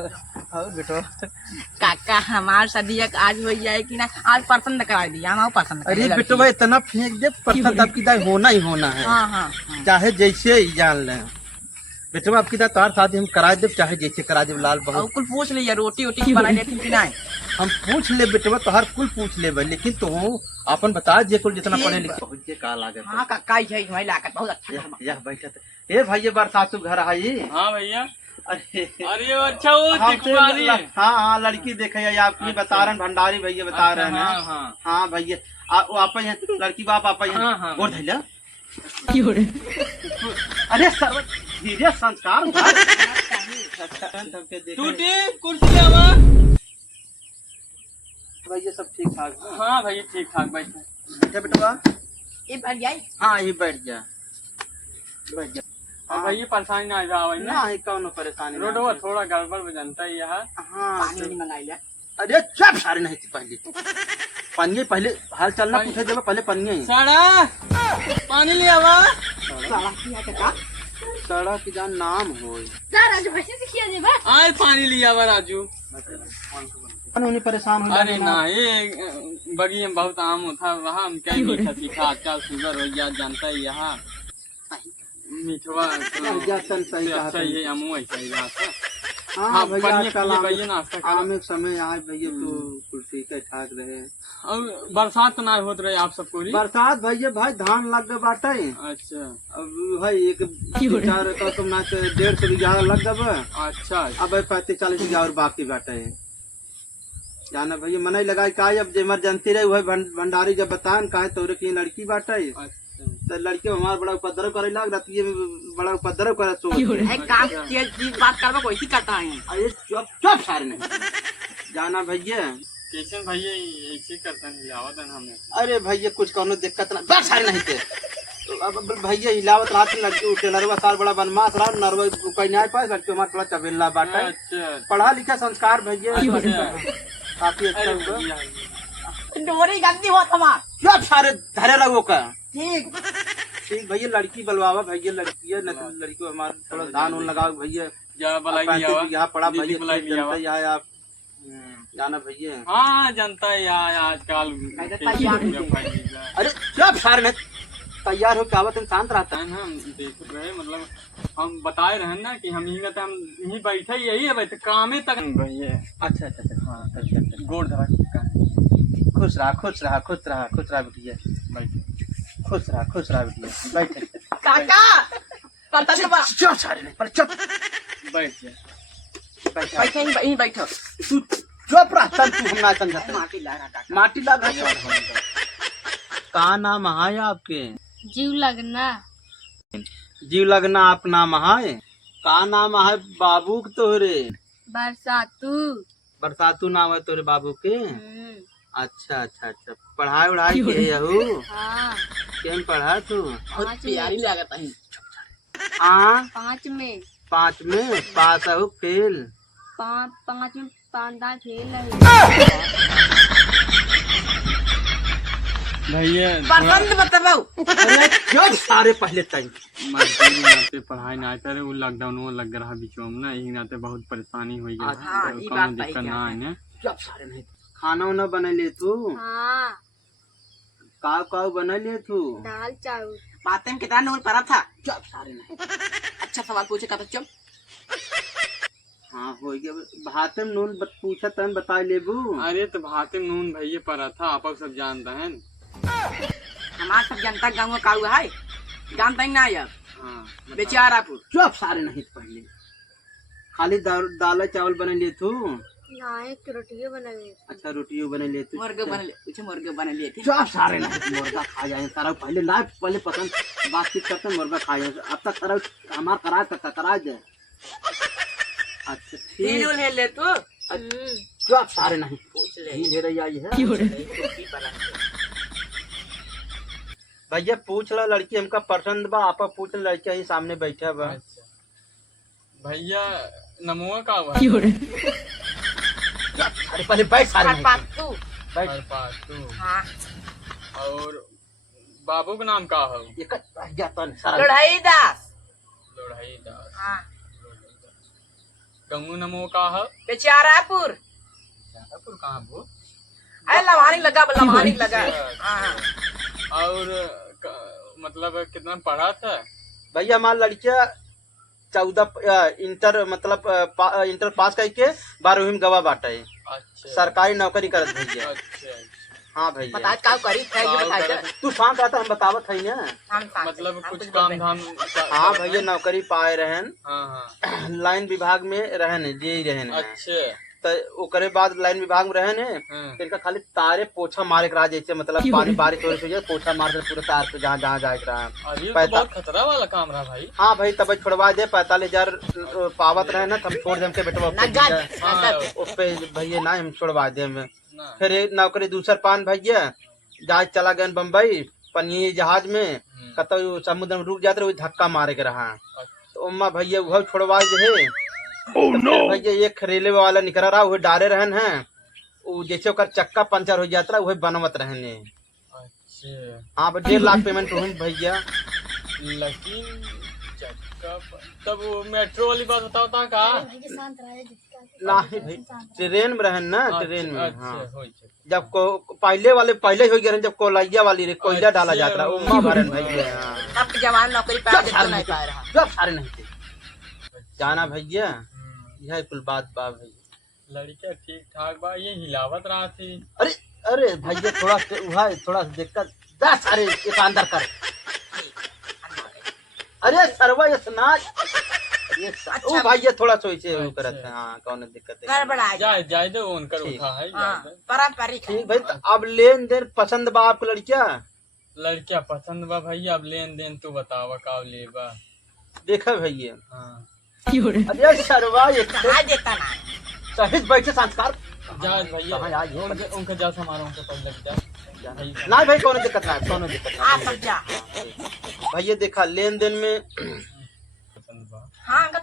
हाँ बेटो काका हमार शादी आज हो जाए कि ना आज पसंद करा दिया हम पसंद अरे बेटो इतना फेंक दे पसंद आपकी दाई होना ही होना है। हाँ हाँ चाहे जैसे ही जान ले बेटो आपकी दाई तार शादी हम करा दे चाहे जैसे करा दे लाल और बहुत कुल पूछ लिया रोटी वोटी बना लेती कि नहीं। हम पूछ ले बेटवा तो हर कुल पूछ ले लेकिन तू अपन बता जे कुल जितना ठीक पढ़े लिखे बहुत जे का लागत हाँ काका ये हमारी लागत बहुत अच्छा है। यह बैठत ए भाई ये बरसातु घर आई। हाँ भैया। अरे अरे अच्छा वो दिखवारी है। हाँ हाँ लड़की देखे आपकी बता रहे हैं भंडारी भैया बता रहे हैं। हाँ हाँ हाँ भैया वो आप लड़की बाप आप हाँ, हाँ। गोर धैला अरे सर धीरे संस्कार टूटी कुर्सी लावा। भैया सब ठीक ठाक हाँ भैया ठीक ठाक बैठे। बैठा बेटवा ये बढ़ जाए हाँ ये बैठ जा बैठ जा। हाँ भैया परेशानी ना आवे ना। ना कौन परेशानी ना। रोडवा थोड़ा गड़बड़ में जनता है यहाँ। हाँ पानी नहीं मंगाई लिया। अरे चुप सारे नहीं थी पहले पनिये पहले हाल चलना पूछे जब पहले पनिये ही साड़ा पानी ले आवा। साला किया काका सड़क की जान नाम हो राजू भैया से किया जेबा आज पानी ले आवा राजू। उन्हें परेशान हो अरे ना ये बगी में बहुत आम था वहाँ हम क्या मीठा तीखा आजकल शुगर हो गया जानता है यहाँ मीठवा जातन सही कहा सही है अमू ऐसा ही बात है। हाँ भैया आजकल भैया नाश्ता करो। आम एक समय आए भैया तो कुर्सी के ठाक रहे और बरसात तो ना होत रहे आप सबको री। बरसात भैया भाई धान लग गए बाटे अच्छा अब भाई एक चार का तुम ना 150 बीघा लग गए अच्छा अब 35-40 बीघा और बाकी बाटे जाना भैया मनाई लगाई का अब इमरजेंसी रही वही भंडारी जब बतान कहा तोरे की लड़की बाटे तो लड़के हमारा बड़ा उपद्रव करे लग रहा बड़ा उपद्रव करे सोच काम चीज बात करवा कोई करता है। अरे चुप चुप सारे नहीं जाना भैया किशन भैया ऐसे करते हैं हिलावत है हमें। अरे भैया कुछ कौनो दिक्कत ना बस सारे नहीं थे तो अब भैया हिलावत रात लड़की टेलरवा साल बड़ा बनमास रहा नरवा कोई नहीं पाए लड़के हमारा थोड़ा चबेला बाटा अच्छा पढ़ा लिखा संस्कार भैया काफी अच्छा हुआ डोरी गंदी हो हमार चुप सारे धरे लगो का ठीक ठीक भैया लड़की बलवावा भैया लड़की है न तो लड़की को हमारा थोड़ा धान उन लगाओ भैया क्या बुलाई यहाँ पड़ा दीदी बुलाई भैया जनता यहाँ आप जाना भैया हाँ जनता है यार आजकल अरे चुप सारे नहीं तैयार हो क्या तुम शांत रहता है हम देख रहे मतलब हम बताए रहे ना कि हम यही बैठे यही है बैठे कामे तक भैया। अच्छा अच्छा अच्छा हाँ अच्छा गोड़ धरा का खुश रहा खुश रहा खुश रहा खुश रहा बिटिया बैठे खुश रहा बिटिया बैठ काका पता चला चुप सारे नहीं पर चुप बैठ जा बैठे यहीं बैठो तू चुप रहा तब तू हम ना समझते माटी ला रहा काका माटी लगा कहाँ नाम है आपके जीव लगना जीव लगना आप नाम है कहाँ नाम है बाबू के तोरे बरसातू बरसातू नाम है तोरे बाबू के अच्छा अच्छा अच्छा पढ़ाई उढ़ाई के यहू हाँ केम पढ़ा तू बहुत प्यारी लागत है। हाँ 5 में 5 में पास हो फेल 5 में 5 फेल है। भैया पसंद बताओ अरे चुप सारे पहले तक मजबूरी नाते पढ़ाई ना करे वो लॉकडाउन वो लग रहा बीचों में ना यही नाते बहुत परेशानी हुई है। हाँ, ये बात सही दिक्कत ना है चुप सारे नहीं खाना उना बना ले तू हाँ काव बना ले तू दाल चावल बातें में कितना नूर पड़ा था। चुप सारे नहीं अच्छा सवाल पूछे का तो चुप हाँ हो गया भाते में नून पूछा तन बता लेबू अरे तो भाते में नून भैया पड़ा था आप सब जानते हैं। हमारा सब जनता गाँव का हुआ है जानता ही ना यार हाँ बेचारा चुप सारे नहीं पहले खाली दाल चावल बना ले तू ना एक रोटी बना ले अच्छा रोटी बना ले तू मुर्गे बन ले कुछ मुर्गे बन लिए थे। चुप सारे नहीं मुर्गा खा जाए सारा पहले लाइफ पहले पसंद बातचीत करते मुर्गा खा जाए अब तक सारा हमारा करा जाए अच्छा ठीक ले ले तू चुप सारे नहीं पूछ ले ले रही आई है भैया पूछ लो लड़की हमका पसंद बा आपा पूछ लो लड़की ही सामने बैठा बा अच्छा भैया नमोआ का हुआ अरे पहले बैठ सारे नहीं पातू बैठ हाँ और बाबू का नाम का है ये कट गया तन सारा लड़ाई दास लोढ़ाई दास। हाँ गंगू नमो का है बेचारापुर शाहपुर कहाँ वो अरे लवानी लगा हाँ। और मतलब कितना पढ़ा था भैया हमारा लड़किया 14 इंटर मतलब इंटर पास करके 12वीं में गवा बाटा है। अच्छा सरकारी नौकरी करत भैया। अच्छा हाँ भैया बता का करी है ये बता दे तू शांत रहता हम बतावत है ना। हम साथ मतलब हम कुछ बोल काम रहे हैं। धाम हाँ भैया नौकरी पाए रहन हाँ हाँ लाइन विभाग में रहन जे रहन अच्छा तो ओकरे बाद लाइन विभाग में रहन हाँ। तो इनका खाली तारे पोछा मारे के रहा जैसे मतलब पानी बारिश हो रही है पोछा मार के पूरे तार पे जहाँ जहाँ जाए के रहा। अरे ये तो बहुत खतरा वाला काम रहा भाई हाँ भाई तब छोड़वा दे 45,000 पावत रहे ना तब छोड़ दे हमके बेटवा ना जा हाँ उस पे भैया ना हम छोड़वा दे ना फिर एक नौकरी दूसर पान भैया जहाज चला गए बम्बई पनिया जहाज में कतो समुद्र में रुक जाते वही धक्का मारे के रहा तो उम्मा भैया वह छोड़वा जे है भैया एक रेलवे वाला निकल रहा वही डारे रहन है वो जैसे ओकर चक्का पंचर हो जाता वही बनवत रहने। अच्छा हाँ 1.5 लाख पेमेंट हुई भैया। लेकिन चक्का तब वो मेट्रो वाली बात बताओ का नहीं भाई ट्रेन में रहन ना ट्रेन में। अच्छा हाँ होई छै। जब को पहले हो गया जब कोलैया वाली रे कोयला डाला जाता रहा उम्मा भरन भैया। हाँ अब जवान नौकरी पा के तो नहीं पा रहा जब सारे नहीं थे जाना भैया यह कुल बात बा भैया। लड़कियां ठीक ठाक बा ये हिलावत रहा थी अरे अरे भैया थोड़ा सा दिक्कत जा सारे एक अंदर कर। अरे सरवा ये सुनाज ओ भैया थोड़ा सोचे वो करत है। हाँ कौन दिक्कत है गड़बड़ा जाए जाए दो उनकर ठीक। उठा है हां पारंपरिक ठीक भाई तो अब लेन देन पसंद बा आपको लड़किया लड़कियां पसंद बा भैया अब लेन देन तू बतावा का लेबा देखा भैया। हाँ अरे सरवा ये कहा देता ना सहित बैठे संस्कार जा भैया कहाँ आज है? उनका जा समारोह उनके पास लग जा नहीं भाई कौन दिक्कत ना कौन दिक्कत आ ना सब जा भैया देखा लेन देन में पसंद बा हां हमको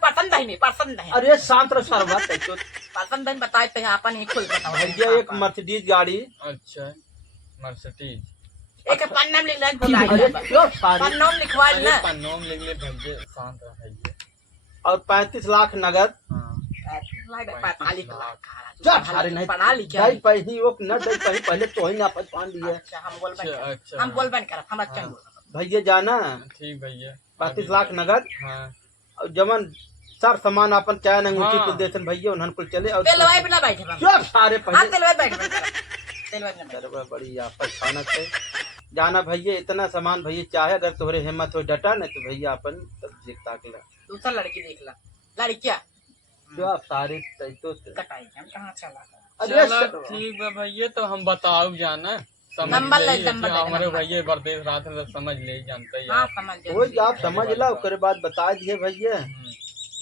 पसंद है अरे शांत रहो सरवा तो पसंद है बताए तो अपन ही खुद बताओ भैया एक मर्सिडीज गाड़ी अच्छा मर्सिडीज एक पन्ना में लिख ले भुला अरे गया क्यों सारे पन्ना में लिखवा अरे ले पन्नों में लिख ले भैया शांत रहिए और 35 लाख नगद हाँ 45 लाख जा सारे नहीं पढ़ा लिखा भाई पहली वो न दे पहले तो ही ना पान लिए अच्छा हम बोल बन अच्छा अच्छा हम बोल बन कर हम अच्छा बोल भैया जाना ठीक भैया 35 लाख नगद हाँ और जमन सर सामान अपन चाय अंगूठी हाँ। कुछ देते भैया उन्हन कुल चले और तेलवाई पे ना बैठे हम जो सारे हां पहले तेलवाई बैठ तेलवाई ना बैठ सरवा बड़ी आपस खानत है जाना भैया इतना सामान भैया चाहे अगर तोहरे हिम्मत हो डटा न तो भैया अपन तब देखता के दूसरा लड़की देख ला लड़कियां जो आप सारे तो कटाई हम कहां चला अरे चलो सरवा। ठीक है भैया तो हम बताओ जाना समझ नंबर ले, ले नंबर ले, हमारे नंबर। भैया बरदेश रात में समझ ले जानते ही हां आप। समझ वो आप समझ ला उसके बाद बता दिए भैया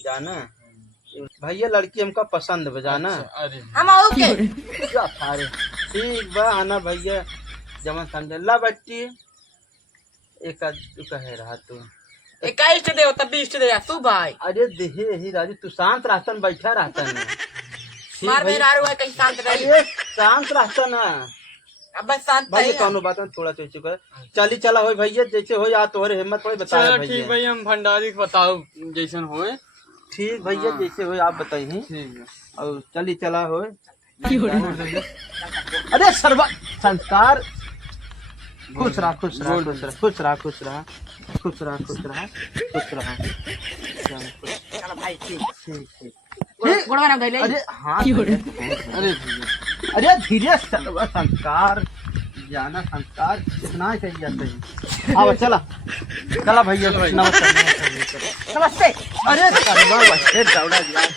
जाना भैया लड़की हमका पसंद है जाना अच्छा, अरे हम ओके जा सारे ठीक बा आना भैया जमन समझला बच्ची एक कहे रहा तू 21 दे तब 20 दे तू भाई अरे देहे ही राजू तू शांत रहता न बैठा रहता न ठीक मार भैया। मेरा हुआ कहीं शांत रही अरे शांत रहता ना अब बस शांत भैया रही कौनो बात में थोड़ा सोचे कर चली चला हो भैया जैसे हो या तोहरे हिम्मत हो बता चलो ठीक भैया भैया हम भंडारी को बताओ जैसन होए ठीक भैया जैसे हो आप बताइए ठीक है और चली चला हो अरे सर्वा संस्कार खुश रहा खुश रहा खुश रहा खुश रहा खुश रहा खुश रहा खुश रहा खुश रहा चलो भाई ठीक ठीक ठीक गुड़वा ना गइले अरे हाँ अरे भैया अरे धीरे सर्वा संस्कार जाना संस्कार कितना ही चाहिए जाते हैं हाँ चला चला भैया नमस्कार नमस्ते अरे सर्वा बच्चे दौड़ा यार